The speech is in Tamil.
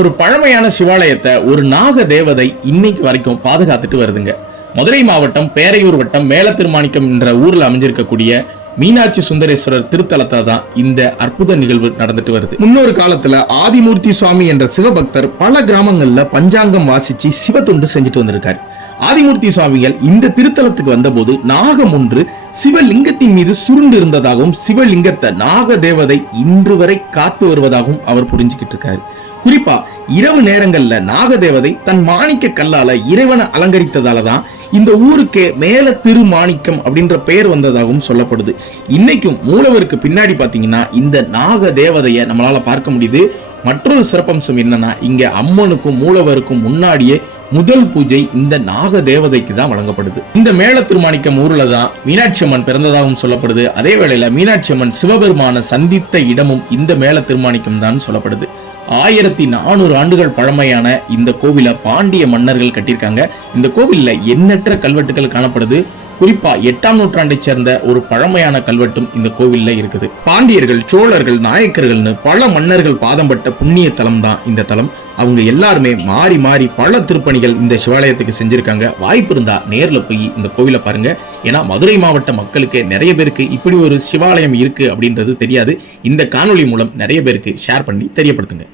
ஒரு பழமையான சிவாலயத்தை ஒரு நாக தேவதை இன்னைக்கு வரைக்கும் பாதுகாத்துட்டு வருதுங்க. மதுரை மாவட்டம் பேரையூர் வட்டம் மேலத்திருமாணிக்கம் என்ற ஊர்ல அமைஞ்சிருக்கக்கூடிய மீனாட்சி சுந்தரேஸ்வரர் திருத்தலத்தை தான் இந்த அற்புத நிகழ்வு நடந்துட்டு வருது. முன்னொரு காலத்துல ஆதிமூர்த்தி சுவாமி என்ற சிவபக்தர் பல கிராமங்கள்ல பஞ்சாங்கம் வாசிச்சு சிவத்தொண்டு செஞ்சுட்டு வந்திருக்காரு. ஆதிமூர்த்தி சுவாமிகள் இந்த திருத்தலத்துக்கு வந்தபோது நாகம் ஒன்று சிவலிங்கத்தின் மீது சுருண்டு இருந்ததாகவும் சிவலிங்கத்தை நாக தேவதை இன்று வரை காத்து வருவதாகவும் அவர் புரிஞ்சுக்கிட்டு இருக்காரு. குறிப்பா இரவு நேரங்கள்ல நாகதேவதை தன் மாணிக்க கல்லால இறைவனை அலங்கரித்ததால தான் இந்த ஊருக்கே மேல திருமாணிக்கம் அப்படின்ற பெயர் வந்ததாகவும் சொல்லப்படுது. இன்னைக்கும் மூலவருக்கு பின்னாடி பாத்தீங்கன்னா இந்த நாக தேவதையை நம்மளால பார்க்க முடியுது. மற்றொரு சிறப்பம்சம் என்னன்னா இங்க அம்மனுக்கும் மூலவருக்கும் முன்னாடியே முதல் பூஜை இந்த நாக தேவதைக்கு தான் வழங்கப்படுது. இந்த மேல திருமாணிக்கம் ஊர்ல தான் மீனாட்சி அம்மன் பிறந்ததாகவும் சொல்லப்படுது. அதே வேளையில மீனாட்சி அம்மன் சிவபெருமான சந்தித்த இடமும் இந்த மேல திருமாணிக்கம் தான் சொல்லப்படுது. ஆயிரத்தி நானூறு ஆண்டுகள் பழமையான இந்த கோவிலை பாண்டிய மன்னர்கள் கட்டியிருக்காங்க. இந்த கோவில்ல எண்ணற்ற கல்வெட்டுகள் காணப்படுது. குறிப்பா எட்டாம் நூற்றாண்டை சேர்ந்த ஒரு பழமையான கல்வெட்டும் இந்த கோவில்ல இருக்குது. பாண்டியர்கள் சோழர்கள் நாயக்கர்கள்னு பல மன்னர்கள் பாதம் பட்ட புண்ணிய தலம் தான் இந்த தலம். அவங்க எல்லாருமே மாறி மாறி பல திருப்பணிகள் இந்த சிவாலயத்துக்கு செஞ்சிருக்காங்க. வாய்ப்பு இருந்தா நேர்ல போய் இந்த கோவிலை பாருங்க. ஏன்னா மதுரை மாவட்ட மக்களுக்கு நிறைய பேருக்கு இப்படி ஒரு சிவாலயம் இருக்கு அப்படின்றது தெரியாது. இந்த காணொலி மூலம் நிறைய பேருக்கு ஷேர் பண்ணி தெரியப்படுத்துங்க.